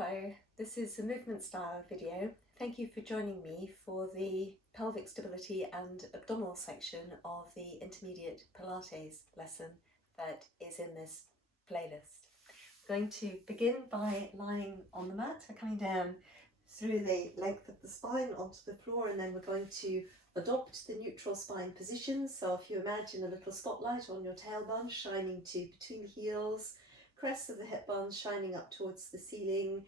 Hello, this is a movement style video. Thank you for joining me for the pelvic stability and abdominal section of the intermediate Pilates lesson that is in this playlist. I'm going to begin by lying on the mat, coming down through the length of the spine onto the floor, and then we're going to adopt the neutral spine position. So if you imagine a little spotlight on your tailbone shining to between the heels, crest of the hip bones shining up towards the ceiling,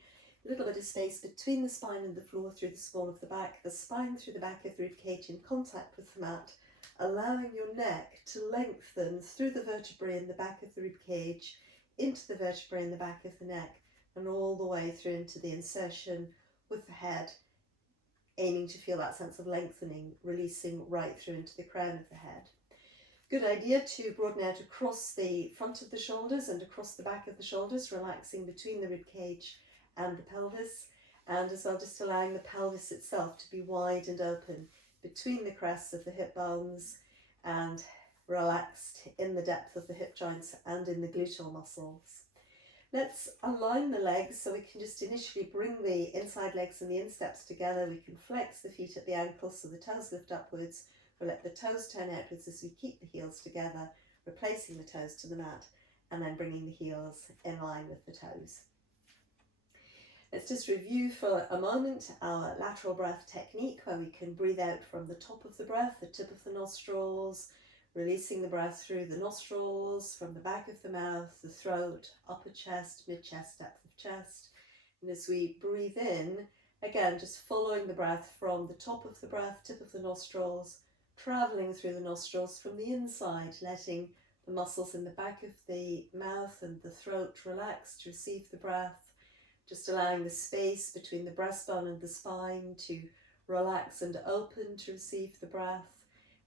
a little bit of space between the spine and the floor through the small of the back, the spine through the back of the ribcage in contact with the mat, allowing your neck to lengthen through the vertebrae in the back of the ribcage, into the vertebrae in the back of the neck, and all the way through into the insertion with the head, aiming to feel that sense of lengthening, releasing right through into the crown of the head. Good idea to broaden out across the front of the shoulders and across the back of the shoulders, relaxing between the rib cage and the pelvis, and as well just allowing the pelvis itself to be wide and open between the crests of the hip bones and relaxed in the depth of the hip joints and in the gluteal muscles. Let's align the legs so we can just initially bring the inside legs and the insteps together. We can flex the feet at the ankles so the toes lift upwards. We'll let the toes turn outwards as we keep the heels together, replacing the toes to the mat, and then bringing the heels in line with the toes. Let's just review for a moment our lateral breath technique, where we can breathe out from the top of the breath, the tip of the nostrils, releasing the breath through the nostrils, from the back of the mouth, the throat, upper chest, mid-chest, depth of chest. And as we breathe in, again, just following the breath from the top of the breath, tip of the nostrils, travelling through the nostrils from the inside, letting the muscles in the back of the mouth and the throat relax to receive the breath, just allowing the space between the breastbone and the spine to relax and open to receive the breath.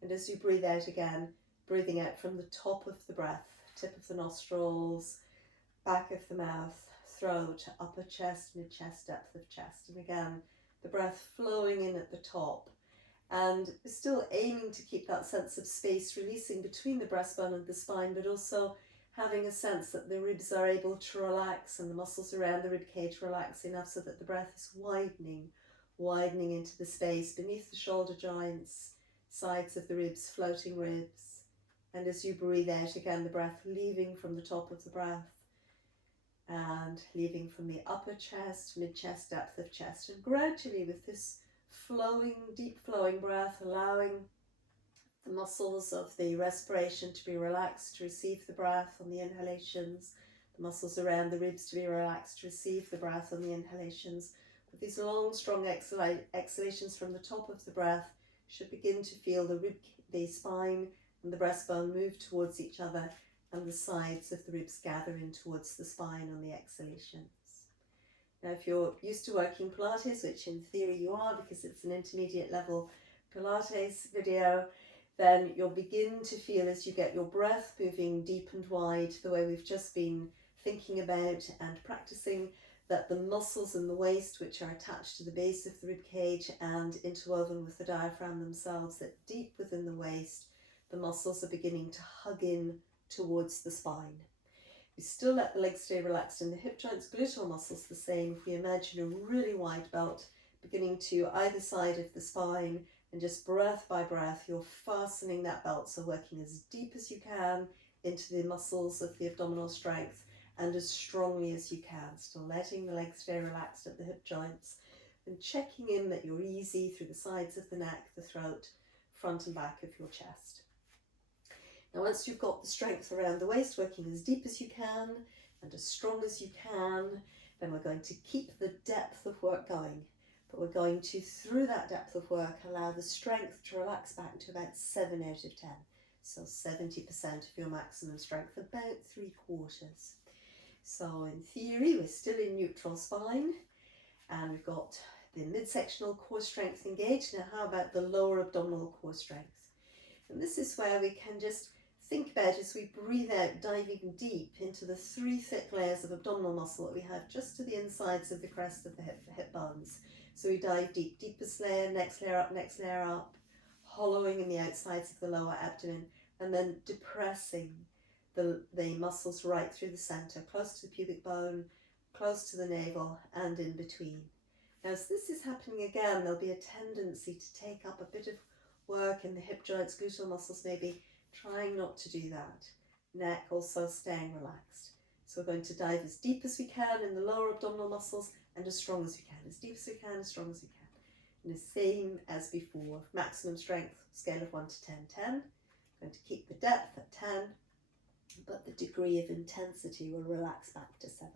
And as you breathe out again, breathing out from the top of the breath, tip of the nostrils, back of the mouth, throat, upper chest, mid-chest, depth of chest. And again, the breath flowing in at the top, and still aiming to keep that sense of space releasing between the breastbone and the spine, but also having a sense that the ribs are able to relax and the muscles around the rib cage relax enough so that the breath is widening into the space beneath the shoulder joints, sides of the ribs, floating ribs. And as you breathe out again, the breath leaving from the top of the breath and leaving from the upper chest, mid-chest, depth of chest. And gradually, with this flowing, deep flowing breath, allowing the muscles of the respiration to be relaxed to receive the breath on the inhalations, the muscles around the ribs to be relaxed to receive the breath on the inhalations. With these long, strong exhalations from the top of the breath, you should begin to feel the spine and the breastbone move towards each other, and the sides of the ribs gather in towards the spine on the exhalations. Now, if you're used to working Pilates, which in theory you are because it's an intermediate level Pilates video, then you'll begin to feel as you get your breath moving deep and wide, the way we've just been thinking about and practicing, that the muscles in the waist, which are attached to the base of the rib cage and interwoven with the diaphragm themselves, that deep within the waist, the muscles are beginning to hug in towards the spine. We still let the legs stay relaxed in the hip joints, gluteal muscles the same. If we imagine a really wide belt beginning to either side of the spine, and just breath by breath, you're fastening that belt, so working as deep as you can into the muscles of the abdominal strength and as strongly as you can, still letting the legs stay relaxed at the hip joints and checking in that you're easy through the sides of the neck, the throat, front and back of your chest. Now, once you've got the strength around the waist, working as deep as you can and as strong as you can, then we're going to keep the depth of work going. But we're going to, through that depth of work, allow the strength to relax back to about 7 out of 10. So 70% of your maximum strength, about 3/4. So in theory, we're still in neutral spine, and we've got the midsectional core strength engaged. Now, how about the lower abdominal core strength? And this is where we can just think about, as we breathe out, diving deep into the 3 thick layers of abdominal muscle that we have just to the insides of the crest of the hip bones. So we dive deep, deepest layer, next layer up, hollowing in the outsides of the lower abdomen, and then depressing the muscles right through the center, close to the pubic bone, close to the navel and in between. Now, as this is happening again, there'll be a tendency to take up a bit of work in the hip joints, gluteal muscles maybe, trying not to do that. Neck also staying relaxed. So we're going to dive as deep as we can in the lower abdominal muscles and as strong as we can, as deep as we can, as strong as we can. And the same as before, maximum strength, scale of 1 to 10, 10. I'm going to keep the depth at 10, but the degree of intensity will relax back to 7.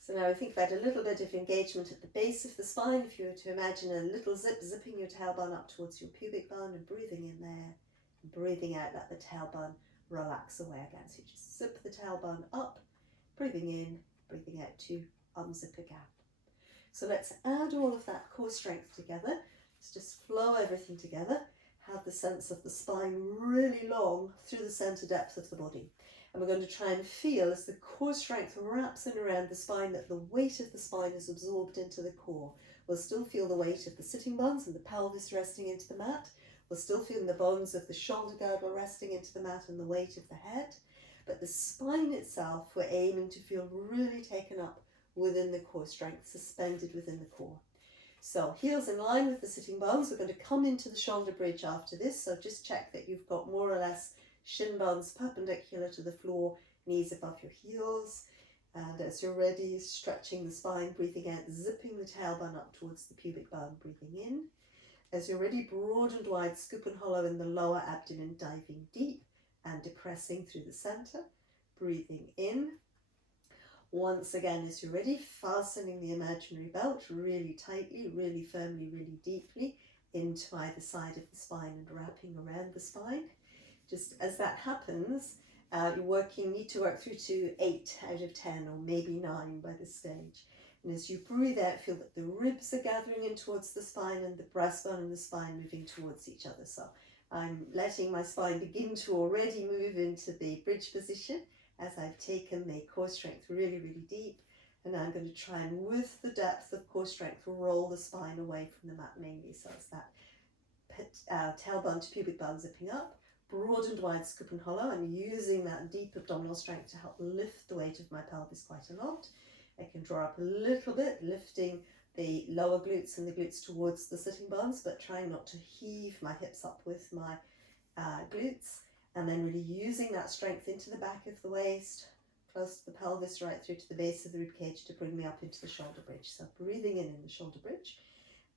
So now I think about a little bit of engagement at the base of the spine. If you were to imagine a little zipping your tailbone up towards your pubic bone and breathing in there, and breathing out, let the tailbone relax away again. So you just zip the tailbone up, breathing in, breathing out to unzip again. So let's add all of that core strength together. Let's just flow everything together. Have the sense of the spine really long through the center depth of the body. And we're going to try and feel as the core strength wraps in around the spine that the weight of the spine is absorbed into the core. We'll still feel the weight of the sitting bones and the pelvis resting into the mat. We'll still feel the bones of the shoulder girdle resting into the mat and the weight of the head. But the spine itself, we're aiming to feel really taken up within the core strength, suspended within the core. So heels in line with the sitting bones. We're going to come into the shoulder bridge after this. So just check that you've got more or less shin bones perpendicular to the floor, knees above your heels. And as you're ready, stretching the spine, breathing out, zipping the tailbone up towards the pubic bone, breathing in. As you're ready, broad and wide, scoop and hollow in the lower abdomen, diving deep and depressing through the center, breathing in. Once again, as you're ready, fastening the imaginary belt really tightly, really firmly, really deeply into either side of the spine and wrapping around the spine. Just as that happens, you need to work through to 8 out of 10 or maybe 9 by this stage. And as you breathe out, feel that the ribs are gathering in towards the spine and the breastbone and the spine moving towards each other. So I'm letting my spine begin to already move into the bridge position as I've taken the core strength really, really deep. And I'm going to try and, with the depth of core strength, roll the spine away from the mat mainly. So it's that tailbone to pubic bone zipping up, broad and wide, scoop and hollow. I'm using that deep abdominal strength to help lift the weight of my pelvis quite a lot. I can draw up a little bit, lifting the lower glutes and the glutes towards the sitting bones, but trying not to heave my hips up with my glutes. And then really using that strength into the back of the waist, close to the pelvis, right through to the base of the ribcage to bring me up into the shoulder bridge. So breathing in the shoulder bridge.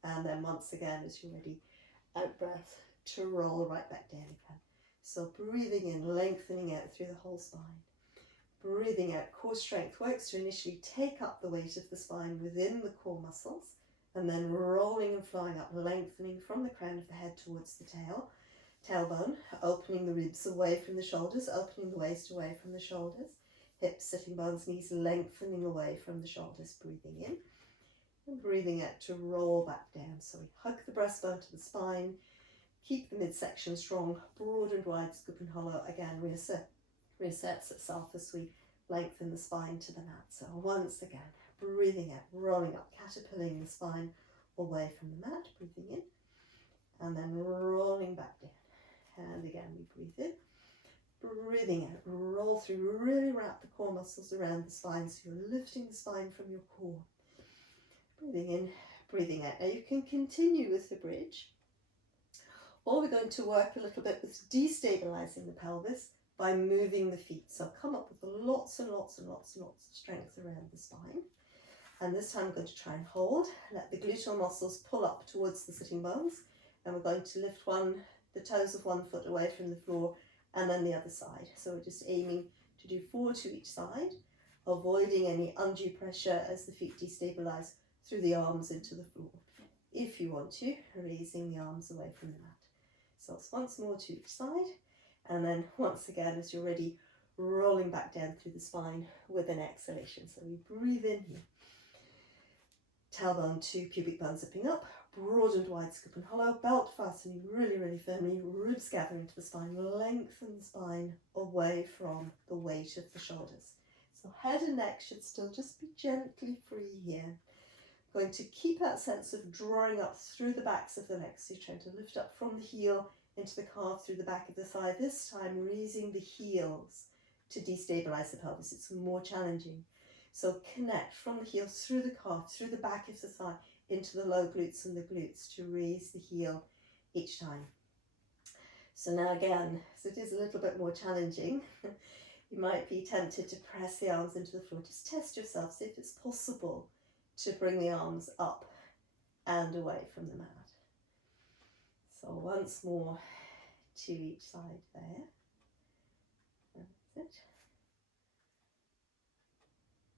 And then once again, as you're ready, out breath to roll right back down again. So breathing in, lengthening out through the whole spine. Breathing out, core strength works to initially take up the weight of the spine within the core muscles, and then rolling and flowing up, lengthening from the crown of the head towards the tailbone, opening the ribs away from the shoulders, opening the waist away from the shoulders, hips, sitting bones, knees lengthening away from the shoulders, breathing in, and breathing out to roll back down. So we hug the breastbone to the spine, keep the midsection strong, broad and wide, scoop and hollow, again resets itself as we lengthen the spine to the mat. So once again, breathing out, rolling up, caterpilling the spine away from the mat, breathing in, and then rolling back down. And again, we breathe in, breathing out, roll through, really wrap the core muscles around the spine so you're lifting the spine from your core. Breathing in, breathing out. Now you can continue with the bridge, or we're going to work a little bit with destabilizing the pelvis by moving the feet. So come up with lots and lots and lots and lots of strength around the spine. And this time we're going to try and hold, let the gluteal muscles pull up towards the sitting bones. And we're going to lift the toes of one foot away from the floor and then the other side. So we're just aiming to do 4 to each side, avoiding any undue pressure as the feet destabilize through the arms into the floor. If you want to, raising the arms away from the mat. So it's once more to each side. And then once again, as you're ready, rolling back down through the spine with an exhalation. So we breathe in here. Tailbone to pubic bone zipping up, broad and wide, scoop and hollow, belt fastening really, really firmly, ribs gathering to the spine, lengthen the spine away from the weight of the shoulders. So head and neck should still just be gently free here. Going to keep that sense of drawing up through the backs of the legs. So you're trying to lift up from the heel into the calf through the back of the thigh, this time raising the heels to destabilize the pelvis. It's more challenging. So connect from the heel through the calf, through the back of the thigh, into the low glutes and the glutes to raise the heel each time. So now again, so it is a little bit more challenging. You might be tempted to press the arms into the floor. Just test yourself, see if it's possible to bring the arms up and away from the mat. So once more to each side there. That's it.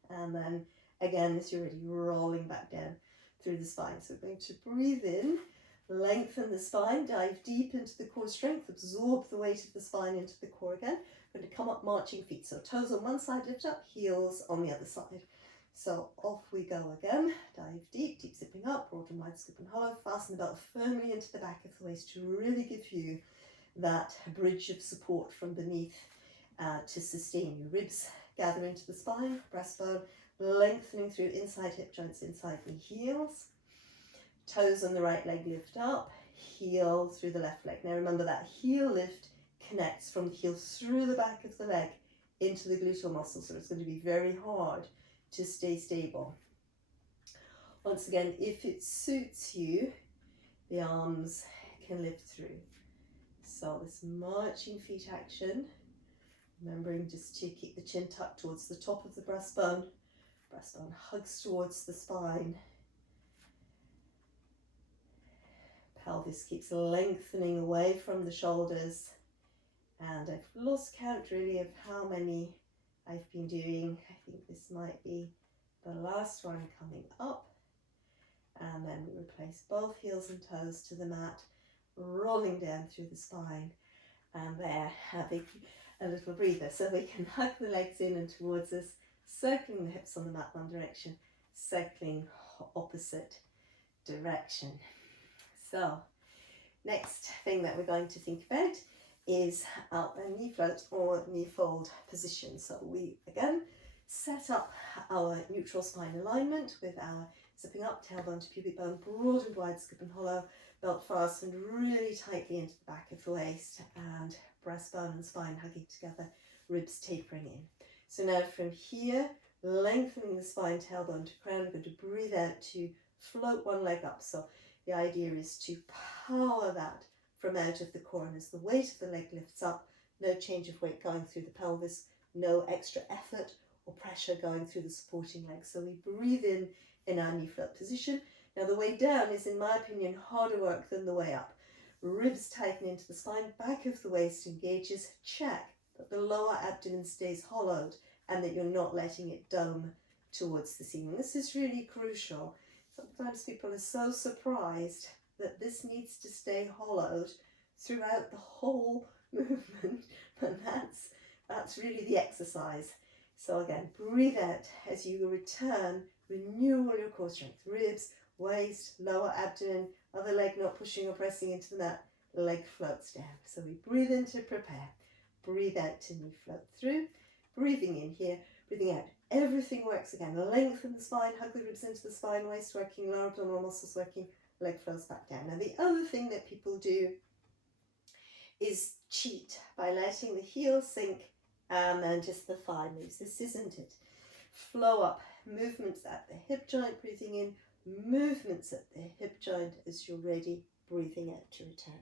And then again, as you're ready, rolling back down through the spine. So we're going to breathe in, lengthen the spine, dive deep into the core strength, absorb the weight of the spine into the core again. We're going to come up marching feet. So toes on one side, lift up, heels on the other side. So off we go again. Dive deep, deep zipping up, broad and wide, scoop and hollow. Fasten the belt firmly into the back of the waist to really give you that bridge of support from beneath to sustain your ribs. Gather into the spine, breastbone, lengthening through inside hip joints, inside the heels. Toes on the right leg lift up, heel through the left leg. Now remember that heel lift connects from the heel through the back of the leg into the gluteal muscle, so it's going to be very hard to stay stable. Once again, if it suits you, the arms can lift through. So this marching feet action, remembering just to keep the chin tucked towards the top of the breastbone. Breastbone hugs towards the spine. Pelvis keeps lengthening away from the shoulders. And I've lost count really of how many I've been doing. I think this might be the last one coming up. And then we replace both heels and toes to the mat, rolling down through the spine. And there, having a little breather. So we can hug the legs in and towards us, circling the hips on the mat one direction, circling opposite direction. So next thing that we're going to think about is our knee float or knee fold position. So we again set up our neutral spine alignment with our zipping up, tailbone to pubic bone, broad and wide, scoop and hollow, belt fastened really tightly into the back of the waist, and breastbone and spine hugging together, ribs tapering in. So now from here, lengthening the spine, tailbone to crown, we're going to breathe out to float one leg up. So the idea is to power that from out of the core, and as the weight of the leg lifts up, no change of weight going through the pelvis, no extra effort or pressure going through the supporting legs. So we breathe in our knee float position. Now the way down is, in my opinion, harder work than the way up. Ribs tighten into the spine, back of the waist engages, check that the lower abdomen stays hollowed and that you're not letting it dome towards the ceiling. This is really crucial. Sometimes people are so surprised that this needs to stay hollowed throughout the whole movement, but that's really the exercise. So again, breathe out as you return, renew all your core strength, ribs, waist, lower abdomen, other leg not pushing or pressing into the mat, leg floats down. So we breathe in to prepare, breathe out to knee float through, breathing in here, breathing out. Everything works again. Lengthen the spine, hug the ribs into the spine, waist working, lower abdominal muscles working, leg flows back down. Now the other thing that people do is cheat by letting the heel sink and then just the thigh moves. This isn't it. Flow up, movements at the hip joint, breathing in, movements at the hip joint as you're ready, breathing out to return.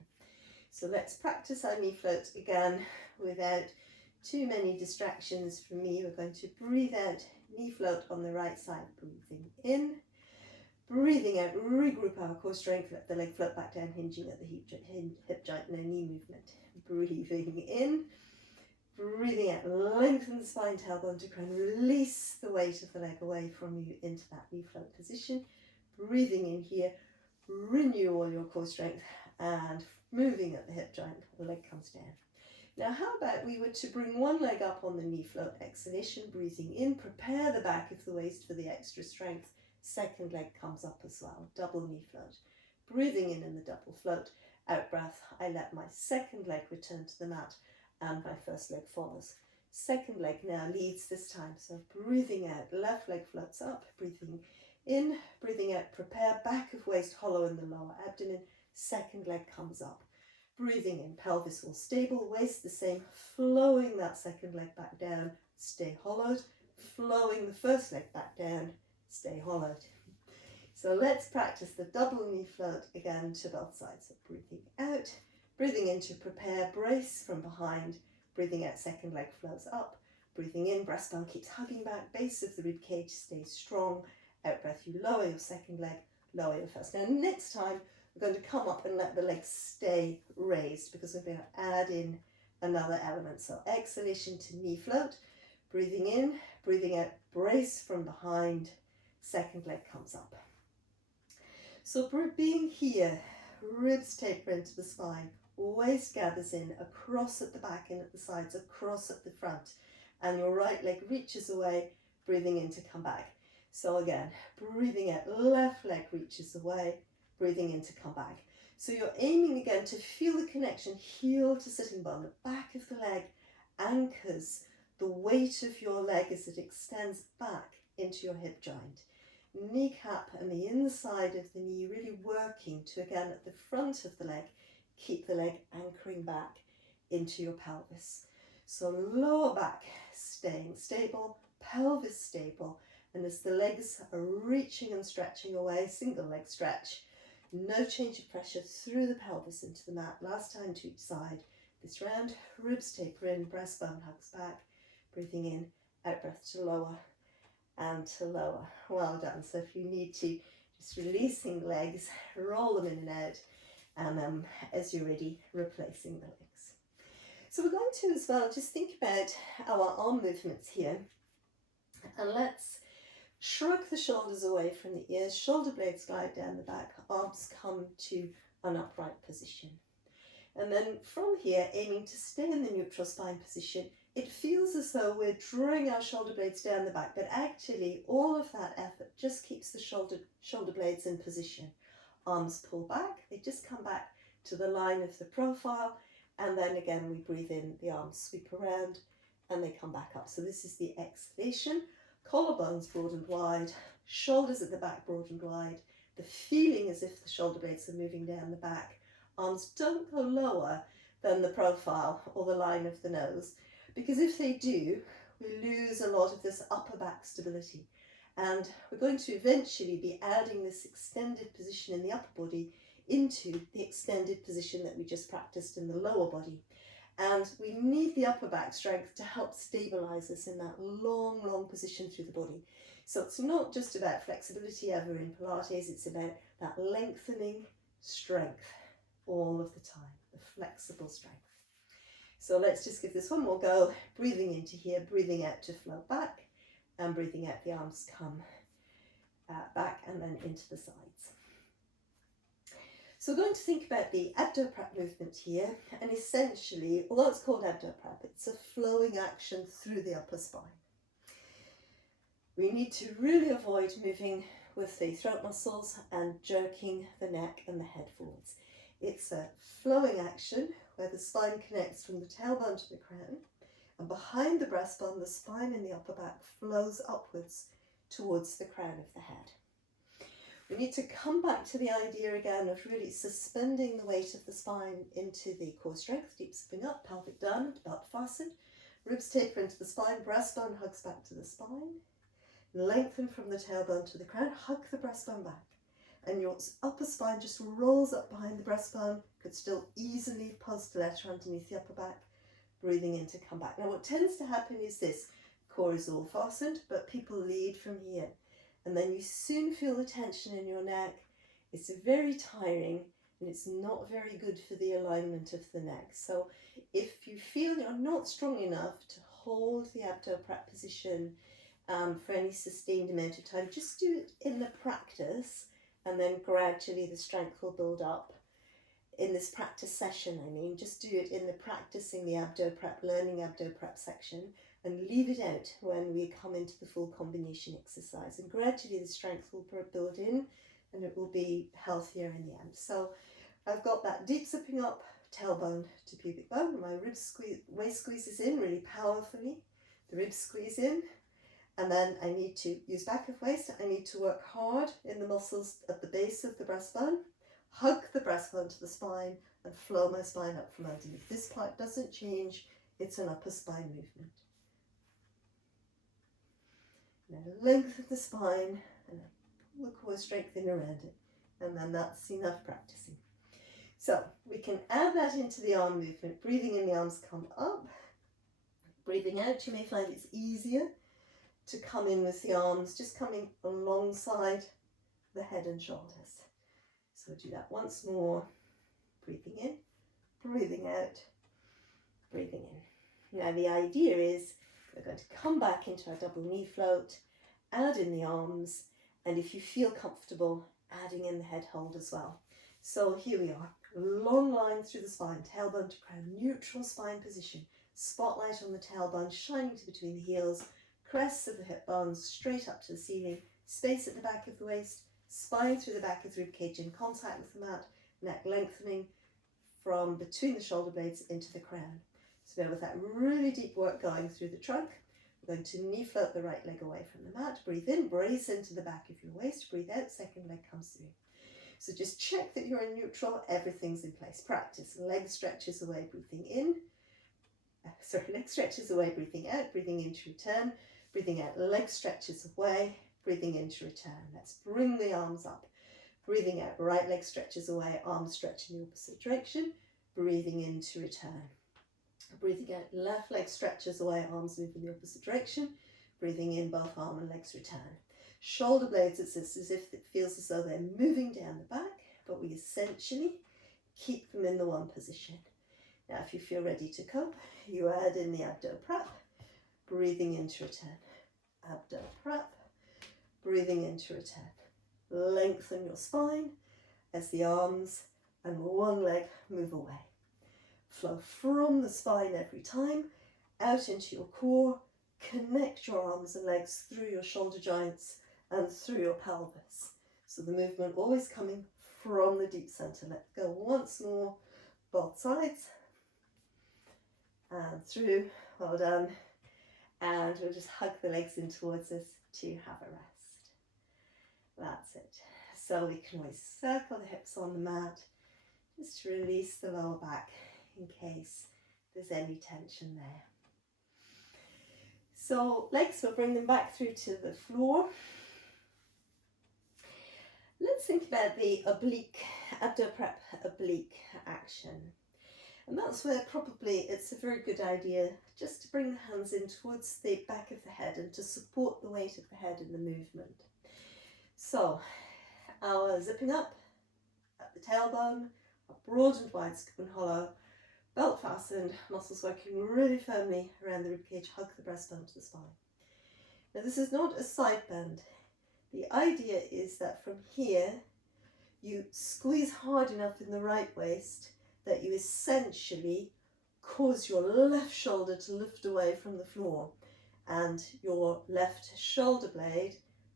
So let's practice our knee float again without too many distractions from me. We're going to breathe out, knee float on the right side, breathing in, breathing out, regroup our core strength, let the leg float back down, hinging at the hip joint, no knee movement. Breathing in, breathing out, lengthen the spine, tailbone to crown, release the weight of the leg away from you into that knee float position. Breathing in here, renew all your core strength and moving at the hip joint, the leg comes down. Now how about we were to bring one leg up on the knee float, exhalation, breathing in, prepare the back of the waist for the extra strength, second leg comes up as well, double knee float. Breathing in the double float, out breath, I let my second leg return to the mat and my first leg follows. Second leg now leads this time, so breathing out, left leg floats up, breathing in, breathing out, prepare back of waist hollow in the lower abdomen, second leg comes up. Breathing in, pelvis all stable, waist the same, flowing that second leg back down, stay hollowed, flowing the first leg back down, stay hollowed. So let's practice the double knee float again to both sides. So breathing out, breathing in to prepare, brace from behind, breathing out, second leg flows up, breathing in, breastbone keeps hugging back, base of the rib cage stays strong, out breath, you lower your second leg, lower your first. Now next time we're going to come up and let the legs stay raised because we're going to add in another element. So exhalation to knee float, breathing in, breathing out, brace from behind, second leg comes up. So being here, ribs taper into the spine, waist gathers in, across at the back and at the sides, across at the front, and your right leg reaches away, breathing in to come back. So again, breathing out, left leg reaches away, breathing in to come back. So you're aiming again to feel the connection, heel to sitting bone, the back of the leg anchors the weight of your leg as it extends back into your hip joint. Kneecap and the inside of the knee really working to, again, at the front of the leg, keep the leg anchoring back into your pelvis. So lower back staying stable, pelvis stable, and as the legs are reaching and stretching away, single leg stretch, no change of pressure through the pelvis into the mat. Last time to each side. This round, ribs taper in, breastbone hugs back, breathing in, out breath to lower and to lower. Well done. So if you need to, just releasing legs, roll them in and out, and as you're ready, replacing the legs. So we're going to as well just think about our arm movements here, and let's shrug the shoulders away from the ears, shoulder blades glide down the back, arms come to an upright position. And then from here, aiming to stay in the neutral spine position, it feels as though we're drawing our shoulder blades down the back, but actually all of that effort just keeps the shoulder blades in position. Arms pull back, they just come back to the line of the profile, and then again we breathe in, the arms sweep around and they come back up. So this is the exhalation, collarbones broad and wide, shoulders at the back broad and wide, the feeling as if the shoulder blades are moving down the back. Arms don't go lower than the profile or the line of the nose, because if they do, we lose a lot of this upper back stability. And we're going to eventually be adding this extended position in the upper body into the extended position that we just practiced in the lower body. And we need the upper back strength to help stabilize us in that long, long position through the body. So it's not just about flexibility ever in Pilates, it's about that lengthening strength all of the time, the flexible strength. So let's just give this one more go, breathing into here, breathing out to flow back, and breathing out, the arms come back and then into the sides. So we're going to think about the abdo-prep movement here, and essentially, although it's called abdo-prep, it's a flowing action through the upper spine. We need to really avoid moving with the throat muscles and jerking the neck and the head forwards. It's a flowing action where the spine connects from the tailbone to the crown, and behind the breastbone, the spine in the upper back flows upwards towards the crown of the head. We need to come back to the idea again of really suspending the weight of the spine into the core strength, deep sitting up, pelvic down, belt fastened, ribs taper into the spine, breastbone hugs back to the spine, lengthen from the tailbone to the crown, hug the breastbone back, and your upper spine just rolls up behind the breastbone, could still easily post letter underneath the upper back, breathing in to come back. Now what tends to happen is this, core is all fastened, but people lead from here. And then you soon feel the tension in your neck. It's very tiring and it's not very good for the alignment of the neck. So if you feel you're not strong enough to hold the abdo-prep position for any sustained amount of time, just do it in the practice, and then gradually the strength will build up. In this practice session, just do it in the practicing the abdo-prep, learning abdo-prep section, and leave it out when we come into the full combination exercise. And gradually the strength will build in and it will be healthier in the end. So I've got that deep zipping up, tailbone to pubic bone. My ribs squeeze, waist squeezes in really powerfully. The ribs squeeze in, and then I need to use back of waist. I need to work hard in the muscles at the base of the breastbone, hug the breastbone to the spine and flow my spine up from underneath. This part doesn't change, it's an upper spine movement. Now lengthen the spine and pull the core strength in around it. And then that's enough practicing. So we can add that into the arm movement. Breathing in, the arms come up. Breathing out, you may find it's easier to come in with the arms just coming alongside the head and shoulders. So we'll do that once more. Breathing in, breathing out, breathing in. Now the idea is we're going to come back into our double knee float, add in the arms, and if you feel comfortable, adding in the head hold as well. So here we are, long line through the spine, tailbone to crown, neutral spine position, spotlight on the tailbone, shining to between the heels, crests of the hip bones, straight up to the ceiling, space at the back of the waist, spine through the back of the ribcage in contact with the mat, neck lengthening from between the shoulder blades into the crown. So now with that really deep work going through the trunk, we're going to knee float the right leg away from the mat. Breathe in, brace into the back of your waist. Breathe out, second leg comes through. So just check that you're in neutral, everything's in place. Practice leg stretches away, breathing in. Leg stretches away, breathing out, breathing in to return. Breathing out, leg stretches away, breathing in to return. Let's bring the arms up. Breathing out, right leg stretches away, arms stretch in the opposite direction. Breathing in to return. Breathing out, left leg stretches away, arms move in the opposite direction. Breathing in, both arm and legs return. Shoulder blades, it's as if it feels as though they're moving down the back, but we essentially keep them in the one position. Now, if you feel ready to cope, you add in the abdo prep, breathing in to return. Abdo prep, breathing in to return. Lengthen your spine as the arms and one leg move away. Flow from the spine every time, out into your core, connect your arms and legs through your shoulder joints and through your pelvis. So the movement always coming from the deep center. Let's go once more, both sides, and through, well done. And we'll just hug the legs in towards us to have a rest. That's it. So we can always circle the hips on the mat, just to release the lower back in case there's any tension there. So legs, we'll bring them back through to the floor. Let's think about the oblique, abdo prep oblique action. And that's where probably it's a very good idea just to bring the hands in towards the back of the head and to support the weight of the head in the movement. So our zipping up at the tailbone, a broad and wide scoop and hollow, belt fastened, muscles working really firmly around the ribcage, hug the breastbone to the spine. Now this is not a side bend. The idea is that from here you squeeze hard enough in the right waist that you essentially cause your left shoulder to lift away from the floor and your left shoulder blade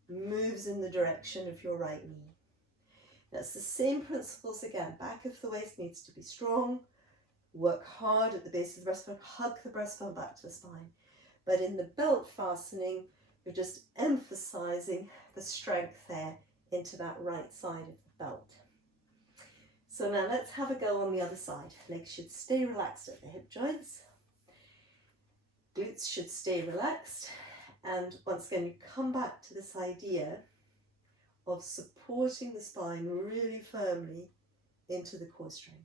moves in the direction of your right knee. That's the same principles again. Back of the waist needs to be strong. Work hard at the base of the breastbone. Hug the breastbone back to the spine. But in the belt fastening, you're just emphasizing the strength there into that right side of the belt. So now let's have a go on the other side. Legs should stay relaxed at the hip joints. Glutes should stay relaxed. And once again, you come back to this idea of supporting the spine really firmly into the core strength.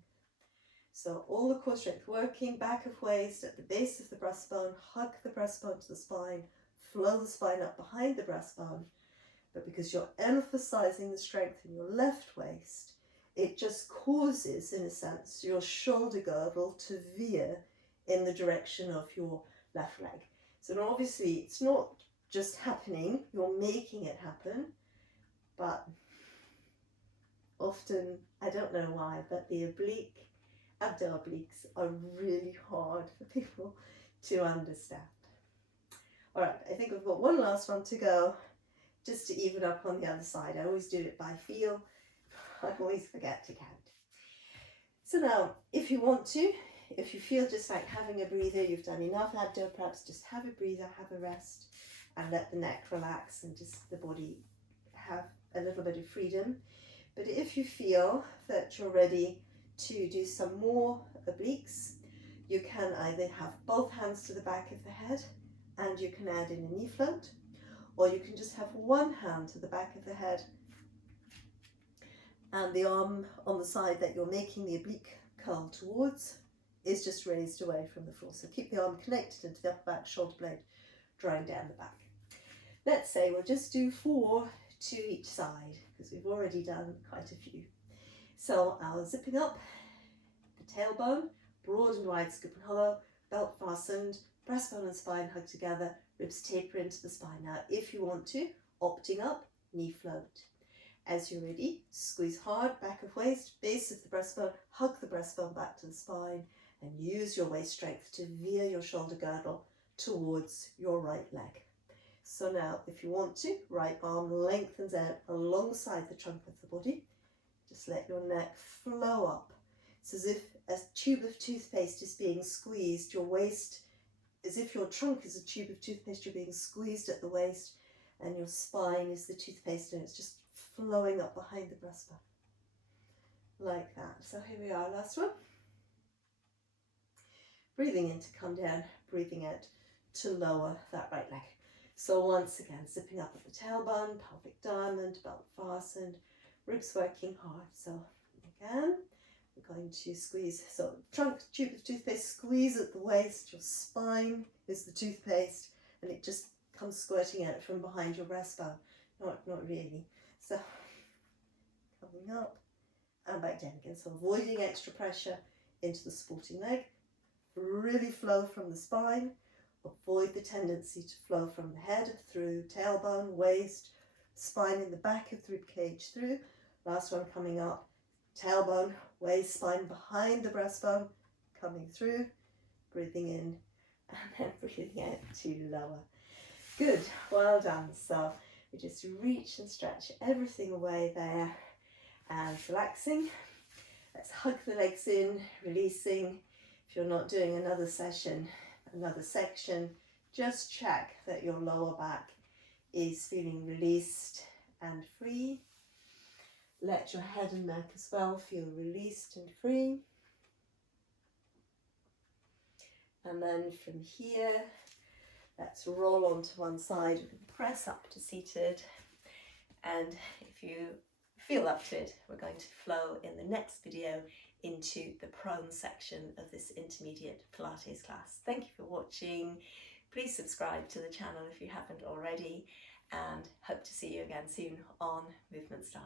So all the core strength working, back of waist at the base of the breastbone, hug the breastbone to the spine, flow the spine up behind the breastbone. But because you're emphasizing the strength in your left waist, it just causes, in a sense, your shoulder girdle to veer in the direction of your left leg. So now obviously it's not just happening, you're making it happen, but often, I don't know why, but the abdo obliques are really hard for people to understand. All right, I think we've got one last one to go, just to even up on the other side. I always do it by feel. I always forget to count. So now, if you want to, if you feel just like having a breather, you've done enough abdo preps, just have a breather, have a rest, and let the neck relax and just the body have a little bit of freedom. But if you feel that you're ready to do some more obliques, you can either have both hands to the back of the head and you can add in a knee float, or you can just have one hand to the back of the head and the arm on the side that you're making the oblique curl towards is just raised away from the floor. So keep the arm connected into the upper back shoulder blade, drawing down the back. Let's say we'll just do 4 to each side because we've already done quite a few. So our zipping up, the tailbone, broad and wide, scoop and hollow, belt fastened, breastbone and spine hug together, ribs taper into the spine. Now if you want to, opting up, knee float. As you're ready, squeeze hard, back of waist, base of the breastbone, hug the breastbone back to the spine and use your waist strength to veer your shoulder girdle towards your right leg. So now if you want to, right arm lengthens out alongside the trunk of the body. Just let your neck flow up. It's as if a tube of toothpaste is being squeezed, your waist, as if your trunk is a tube of toothpaste, you're being squeezed at the waist and your spine is the toothpaste and it's just flowing up behind the breastbone. Like that. So here we are, last one. Breathing in to come down, breathing out to lower that right leg. So once again, zipping up at the tailbone, pelvic diamond, belt fastened, ribs working hard. So again, we're going to squeeze. So trunk, tube of toothpaste, squeeze at the waist. Your spine is the toothpaste and it just comes squirting out from behind your breastbone. Not really. So coming up and back down again. So avoiding extra pressure into the supporting leg. Really flow from the spine. Avoid the tendency to flow from the head through tailbone, waist, spine in the back of the rib cage through. Last one coming up. Tailbone, waist, spine behind the breastbone, coming through. Breathing in and then breathing out to lower. Good, well done. So we just reach and stretch everything away there and relaxing. Let's hug the legs in, releasing. If you're not doing another session, another section, just check that your lower back is feeling released and free. Let your head and neck as well feel released and free. And then from here, let's roll onto one side. We're going to press up to seated. And if you feel up to it, we're going to flow in the next video into the prone section of this intermediate Pilates class. Thank you for watching. Please subscribe to the channel if you haven't already, and hope to see you again soon on Movement Style.